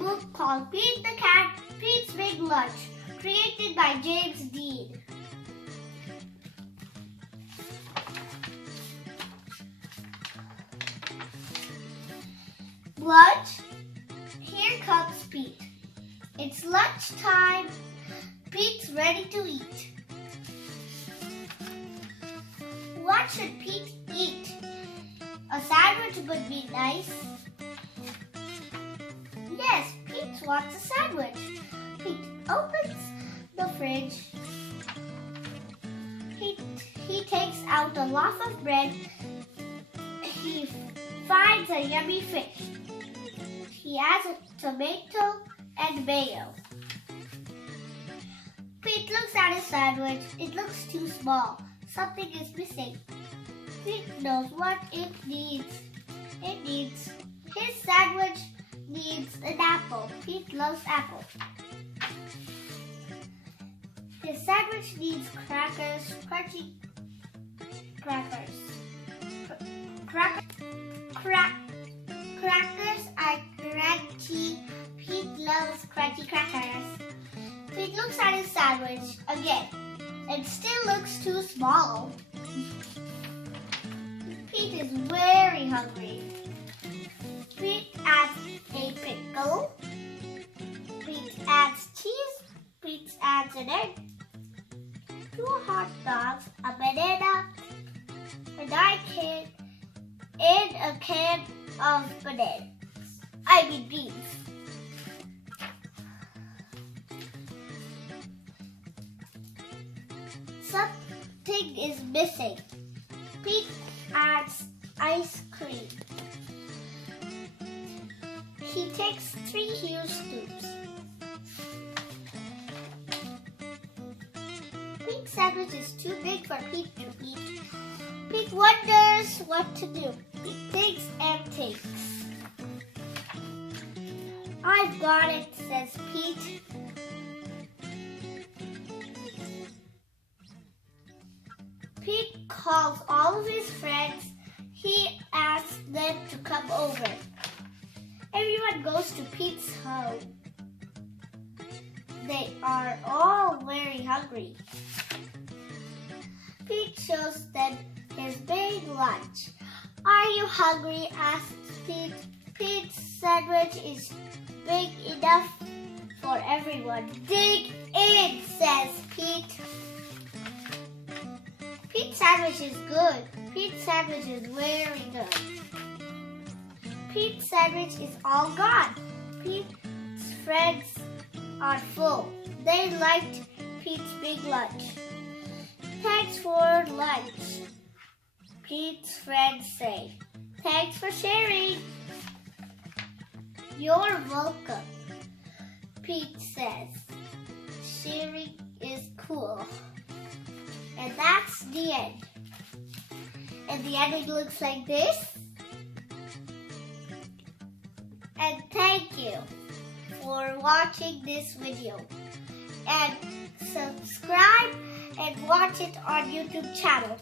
book called Pete the Cat, Pete's Big Lunch, created by James Dean. Lunch. Here comes Pete. It's lunchtime. Pete's ready to eat. What should Pete eat? A sandwich would be nice. Yes, Pete wants a sandwich. Pete opens the fridge. He takes out a loaf of bread. He finds a yummy fish. He adds a tomato and mayo. Pete looks at his sandwich. It looks too small. Something is missing. Pete knows what it needs. His sandwich needs an apple. Pete loves apples. His sandwich needs crackers, crunchy crackers. Crackers are crunchy. Pete loves crunchy crackers. Pete looks at his sandwich again. It still looks too small. Pete is very hungry. Pete adds a pickle. Pete adds cheese. Pete adds an egg. 2 hot dogs, a banana, and a can of beans. Something is missing. Pete adds ice cream. He takes 3 huge scoops. Pete's sandwich is too big for Pete to eat. Pete wonders what to do. He thinks and thinks. I've got it, says Pete. Pete calls all of his friends. He asks them to come over. Everyone goes to Pete's home. They are all very hungry. Pete shows them his big lunch. Are you hungry? Asks Pete. Pete's sandwich is big enough for everyone. Dig in, says Pete. Pete's sandwich is good. Pete's sandwich is very good. Pete's sandwich is all gone. Pete's friends are full. They liked Pete's big lunch. Thanks for lunch, Pete's friends say. Thanks for sharing. You're welcome, Pete says. Sharing is cool. And that's the end. And the ending looks like this. And thank you for watching this video. And subscribe and watch it on YouTube channel.